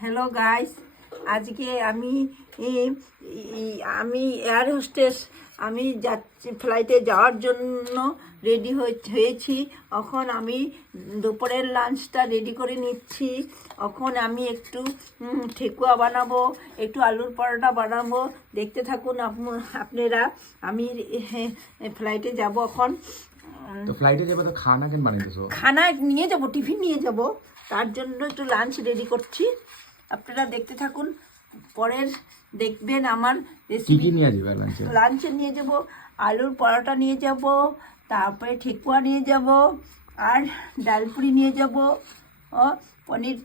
Hello guys, আজকে আমি air hostess. আমি যাচ্ছি ফ্লাইটে যাওয়ার জন্য রেডি হয়েছি। এখন আমি দুপুরের লাঞ্চটা রেডি করে নিচ্ছি। এখন আমি একটু ঠেকুয়া বানাবো, একটু আলুর পরোটা বানাবো। দেখতে থাকুন আপনারা। আমি ফ্লাইটে যাব এখন। তো ফ্লাইটে যাবে তো খানা কেন বানাইতেছো? খানা নিয়ে যাব, টিফিন নিয়ে যাব। তার জন্য একটু লাঞ্চ রেডি করছি। আপনারা দেখতে থাকুন, পরের দেখবেন আমার কি কি নিয়ে যাবে লাঞ্চে? লাঞ্চে নিয়ে যাব আলুর পরোটা নিয়ে যাব, তারপরে ঠেকুয়া নিয়ে যাব, আর ডালপুরি নিয়ে যাব, ও পনির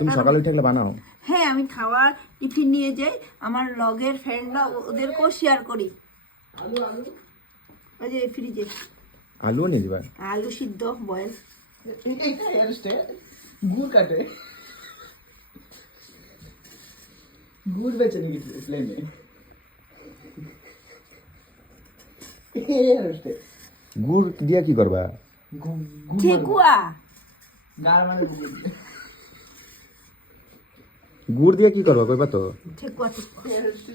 তুমি সকালে উঠে এগুলো বানাও? হ্যাঁ, আমি খাওয়ার টিফিন নিয়ে যাই। আমার লগের ফ্রেন্ডরা, ওদেরকেও শেয়ার করি। ওই যে ফ্রিজে আলুও নিয়ে যাবে? আলু সিদ্ধ বয়েল। গুড় কাটে, গুড় বেচে নাকি প্লেনে? গুড় দিয়া কি করবা? ঠেকুয়া। গুড় দিয়ে কি করবা কইবা তো? ঠেকুয়া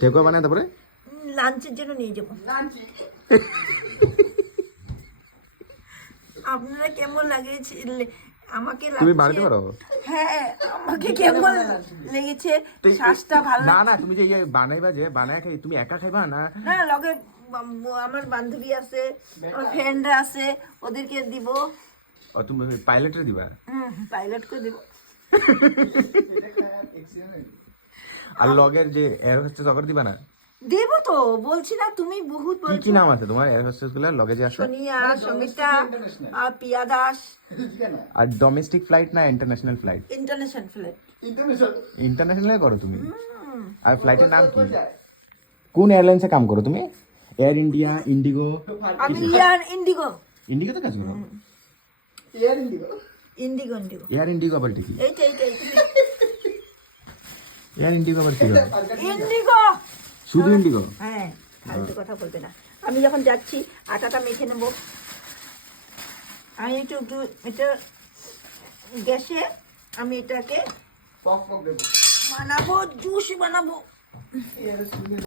ঠেকুয়া বানায় তারপরে লাঞ্চের জন্য নিয়ে যাবো। আপনারা কেমন লাগেছে আমাকে? তুমি বানাতে পারো? হ্যাঁ, আমাকে কেমন লেগেছে? শ্বাসটা ভালো না না, তুমি যে বানাইবা, যে বানায় খাই তুমি একা খাইবা না? না, লগে আমার বান্ধবী আছে, আমার ফ্রেন্ডরা আছে, ওদেরকে দিব। ও তুমি পাইলটে দিবা? পাইলটকে দিব। আর লগের যে এয়ার হোস্টেস ওকে দিবা না? দেব তো, বলছি না, তুমি বহুত কি বলছো। কি নাম আছে তোমার এয়ার হোস্টেস গুলোর লগে যে আছে? সোনিয়া, সমিতা, আর পিয়া দাস। আর ডোমেস্টিক ফ্লাইট না international flight? International flight. International করো তুমি? আর ফ্লাইটের নাম কি? কোন এয়ারলাইন্সে কাম করো তুমি? Air India, Indigo? আমি এয়ার ইন্ডিগো। ইন্ডিগোতে কাজ করো? ইন্ডিগো। এয়ার ইন্ডিগো আবার কি? এইটা এয়ার ইন্ডিগো আবার কি? ইন্ডিগো, শুধু ইন্ডিগো? হ্যাঁ, ফালতু কথা বলবে না। আমি যখন যাচ্ছি আটাটা মেখে নেব। আমি একটু এটা গ্যাসে আমি এটাকে বানাবো, জুস বানাবো।